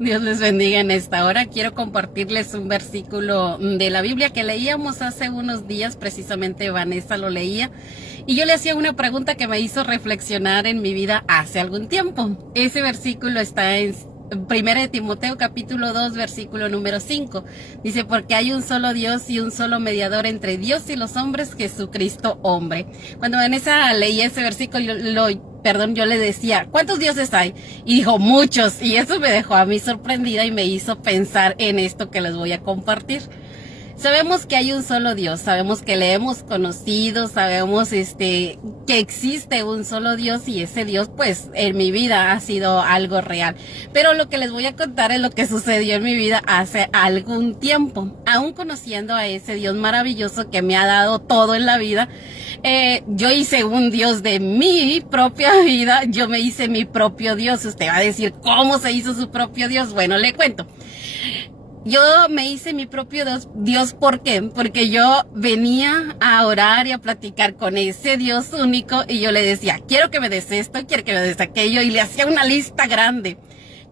Dios les bendiga en esta hora. Quiero compartirles un versículo de la Biblia que leíamos hace unos días, precisamente Vanessa lo leía, y yo le hacía una pregunta que me hizo reflexionar en mi vida hace algún tiempo. Ese versículo está en 1 de Timoteo capítulo 2 versículo número 5. Dice, porque hay un solo Dios y un solo mediador entre Dios y los hombres, Jesucristo hombre. Cuando Vanessa leía ese versículo, yo le decía, ¿cuántos dioses hay? Y dijo, muchos. Y eso me dejó a mí sorprendida y me hizo pensar en esto que les voy a compartir. Sabemos que hay un solo Dios, sabemos que le hemos conocido, sabemos que existe un solo Dios, y ese Dios pues en mi vida ha sido algo real. Pero lo que les voy a contar es lo que sucedió en mi vida hace algún tiempo. Aún conociendo a ese Dios maravilloso que me ha dado todo en la vida, yo hice un Dios de mi propia vida, yo me hice mi propio Dios. Usted va a decir, ¿cómo se hizo su propio Dios? Bueno, le cuento. Yo me hice mi propio Dios, ¿por qué? Porque yo venía a orar y a platicar con ese Dios único, y yo le decía, quiero que me des esto, quiero que me des aquello, y le hacía una lista grande.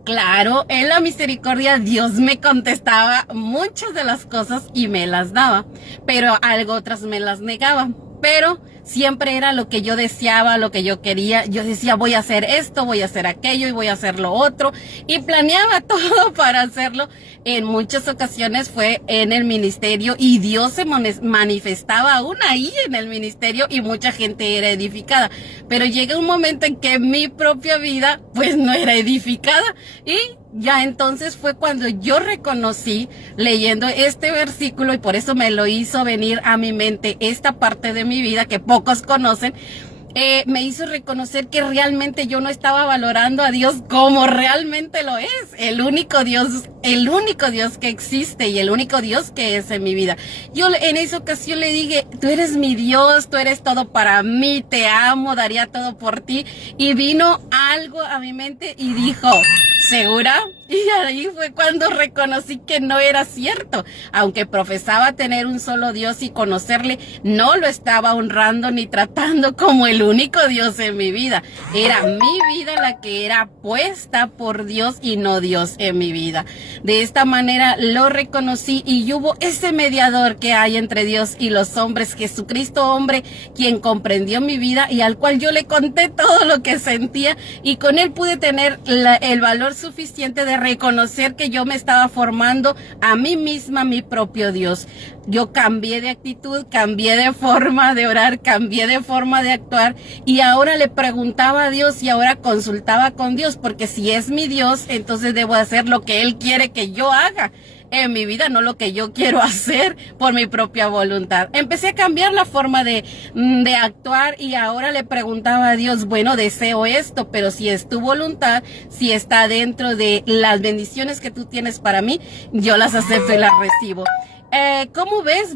Claro, en la misericordia Dios me contestaba muchas de las cosas y me las daba, pero algo otras me las negaba. Pero siempre era lo que yo deseaba, lo que yo quería. Yo decía, voy a hacer esto, voy a hacer aquello y voy a hacer lo otro. Y planeaba todo para hacerlo. En muchas ocasiones fue en el ministerio y Dios se manifestaba aún ahí en el ministerio y mucha gente era edificada. Pero llega un momento en que mi propia vida pues no era edificada, y ya entonces fue cuando yo reconocí, leyendo este versículo, y por eso me lo hizo venir a mi mente esta parte de mi vida que pocos conocen. Me hizo reconocer que realmente yo no estaba valorando a Dios como realmente lo es, el único Dios que existe y el único Dios que es en mi vida. Yo en esa ocasión le dije, tú eres mi Dios, tú eres todo para mí, te amo, daría todo por ti. Y vino algo a mi mente y dijo, ¿segura? Y ahí fue cuando reconocí que no era cierto. Aunque profesaba tener un solo Dios y conocerle, no lo estaba honrando ni tratando como el único Dios en mi vida. Era mi vida la que era puesta por Dios y no Dios en mi vida. De esta manera lo reconocí, y hubo ese mediador que hay entre Dios y los hombres, Jesucristo hombre, quien comprendió mi vida y al cual yo le conté todo lo que sentía, y con él pude tener el valor suficiente de reconocer que yo me estaba formando a mí misma mi propio Dios. Yo cambié de actitud, cambié de forma de orar, cambié de forma de actuar, y ahora le preguntaba a Dios y ahora consultaba con Dios, porque si es mi Dios, entonces debo hacer lo que Él quiere que yo haga en mi vida, no lo que yo quiero hacer por mi propia voluntad. Empecé a cambiar la forma de actuar, y ahora le preguntaba a Dios, bueno, deseo esto, pero si es tu voluntad, si está dentro de las bendiciones que tú tienes para mí, yo las acepto y las recibo. ¿Cómo ves?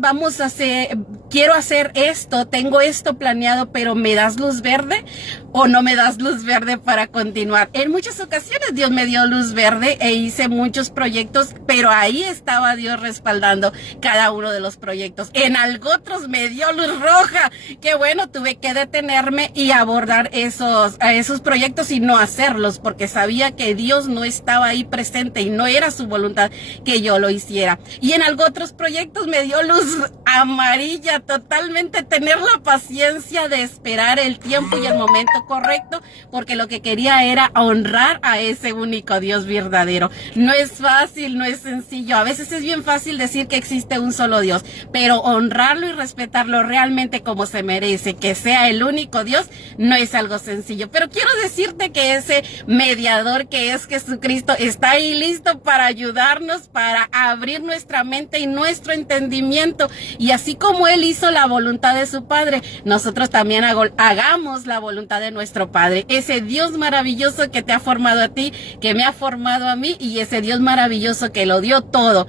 Quiero hacer esto, tengo esto planeado, pero ¿me das luz verde o no me das luz verde para continuar? En muchas ocasiones Dios me dio luz verde e hice muchos proyectos, pero ahí estaba Dios respaldando cada uno de los proyectos. En algo otros me dio luz roja, que bueno, tuve que detenerme y abordar esos proyectos y no hacerlos, porque sabía que Dios no estaba ahí presente y no era su voluntad que yo lo hiciera. Y en algo otros proyectos me dio luz amarilla, totalmente tener la paciencia de esperar el tiempo y el momento correcto, porque lo que quería era honrar a ese único Dios verdadero. No es fácil, no es sencillo. A veces es bien fácil decir que existe un solo Dios, pero honrarlo y respetarlo realmente como se merece, que sea el único Dios, no es algo sencillo. Pero quiero decirte que ese mediador que es Jesucristo está ahí listo para ayudarnos, para abrir nuestra mente y nuestro entendimiento, y así como Él hizo la voluntad de su Padre, nosotros también hagamos la voluntad de nuestro Padre, ese Dios maravilloso que te ha formado a ti, que me ha formado a mí, y ese Dios maravilloso que lo dio todo.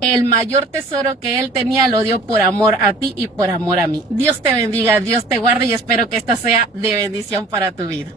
El mayor tesoro que Él tenía lo dio por amor a ti y por amor a mí. Dios te bendiga, Dios te guarde, y espero que esta sea de bendición para tu vida.